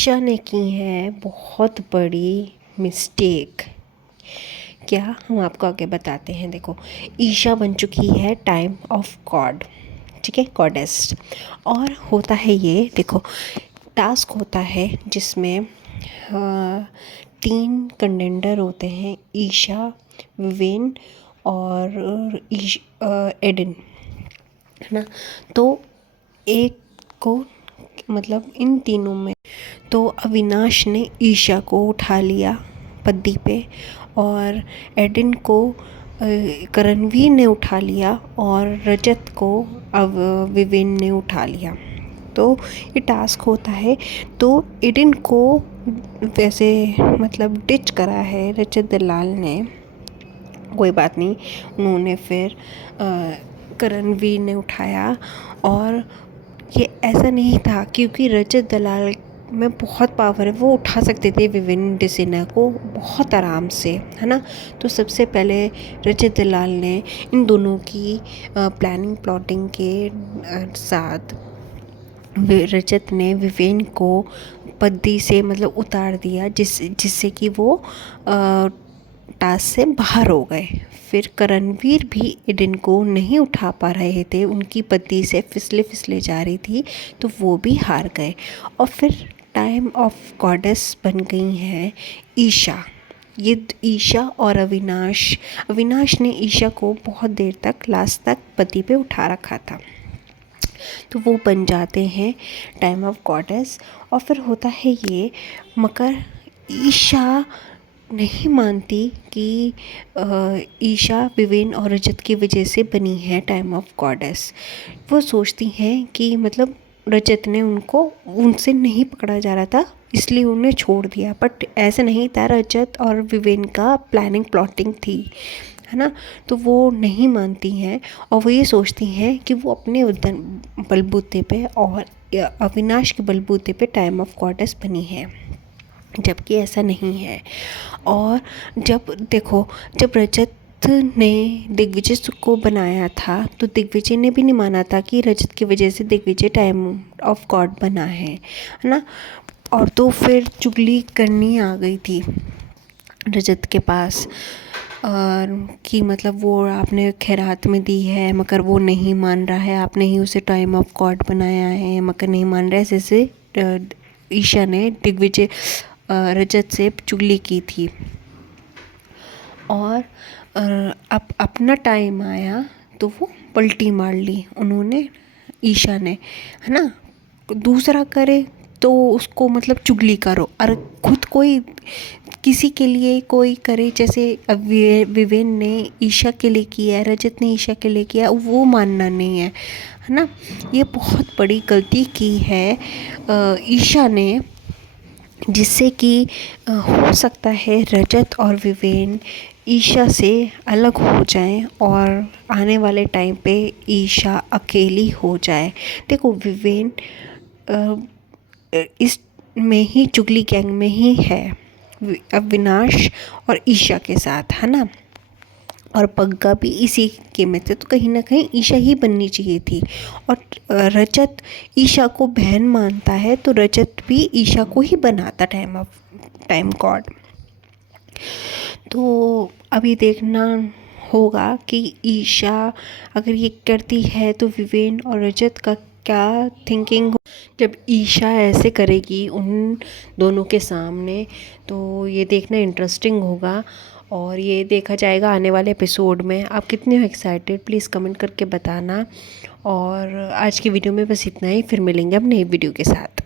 ईशा ने की है बहुत बड़ी मिस्टेक। क्या, हम आपको आगे बताते हैं। देखो, ईशा बन चुकी है टाइम ऑफ गॉड, ठीक है, गॉडेस। और होता है ये, देखो, टास्क होता है जिसमें 3 कंटेंडर होते हैं, ईशा, विवेन और एडन, है ना। तो एक को, मतलब इन तीनों में तो अविनाश ने ईशा को उठा लिया पद्दी पे, और एडन को करणवीर ने उठा लिया, और रजत को अब विवेन ने उठा लिया। तो ये टास्क होता है। तो एडन को वैसे मतलब डिच करा है रजत दलाल ने, कोई बात नहीं। उन्होंने फिर करणवीर ने उठाया, और ये ऐसा नहीं था क्योंकि रजत दलाल में बहुत पावर है, वो उठा सकते थे विवेन डिसिना को बहुत आराम से, है ना। तो सबसे पहले रजत दलाल ने इन दोनों की प्लानिंग प्लॉटिंग के साथ रजत ने विवेन को पद्दी से मतलब उतार दिया, जिससे कि वो टास्क से बाहर हो गए। फिर करणवीर भी एडन को नहीं उठा पा रहे थे, उनकी पद्दी से फिसले फिसले जा रही थी, तो वो भी हार गए। और फिर टाइम ऑफ गॉडेस बन गई हैं ईशा। ये ईशा और अविनाश ने ईशा को बहुत देर तक, लास्ट तक पति पे उठा रखा था, तो वो बन जाते हैं टाइम ऑफ गॉडेस। और फिर होता है ये, मगर ईशा नहीं मानती कि ईशा विवेन और रजत की वजह से बनी है टाइम ऑफ गॉडेस। वो सोचती हैं कि मतलब रजत ने उनसे नहीं पकड़ा जा रहा था, इसलिए उन्हें छोड़ दिया, बट ऐसा नहीं था। रजत और विवेन का प्लानिंग प्लॉटिंग थी, है ना। तो वो नहीं मानती हैं, और वो ये सोचती हैं कि वो अपने बलबूते पे और अविनाश के बलबूते पे टाइम ऑफ गॉडेस बनी है, जबकि ऐसा नहीं है। और जब देखो, जब रजत ने दिग्विजय को बनाया था, तो दिग्विजय ने भी नहीं माना था कि रजत की वजह से दिग्विजय टाइम ऑफ गॉड बना है ना। और तो फिर चुगली करनी आ गई थी रजत के पास, और कि मतलब वो आपने खैरात में दी है मगर वो नहीं मान रहा है, आपने ही उसे टाइम ऑफ गॉड बनाया है मगर नहीं मान रहा है। जैसे ईशा ने दिग्विजय रजत से चुगली की थी। और अब अपना टाइम आया तो वो पलटी मार ली उन्होंने, ईशा ने, है ना। दूसरा करे तो उसको मतलब चुगली करो, और खुद कोई किसी के लिए कोई करे, जैसे विवेन ने ईशा के लिए किया है, रजत ने ईशा के लिए किया, वो मानना नहीं है, है ना। ये बहुत बड़ी गलती की है ईशा ने, जिससे कि हो सकता है रजत और विवेन ईशा से अलग हो जाएं, और आने वाले टाइम पे ईशा अकेली हो जाए। देखो, विवेन इस में ही, चुगली गैंग में ही है, अविनाश और ईशा के साथ, है ना। और पग्गा भी इसी के में थे, तो कहीं ना कहीं ईशा ही बननी चाहिए थी। और रजत ईशा को बहन मानता है, तो रजत भी ईशा को ही बनाता टाइम गॉड। तो अभी देखना होगा कि ईशा अगर ये करती है तो विवेन और रजत का क्या थिंकिंग। जब ईशा ऐसे करेगी उन दोनों के सामने, तो ये देखना इंटरेस्टिंग होगा, और ये देखा जाएगा आने वाले एपिसोड में। आप कितने हो एक्साइटेड, प्लीज़ कमेंट करके बताना। और आज की वीडियो में बस इतना ही, फिर मिलेंगे अब नई वीडियो के साथ।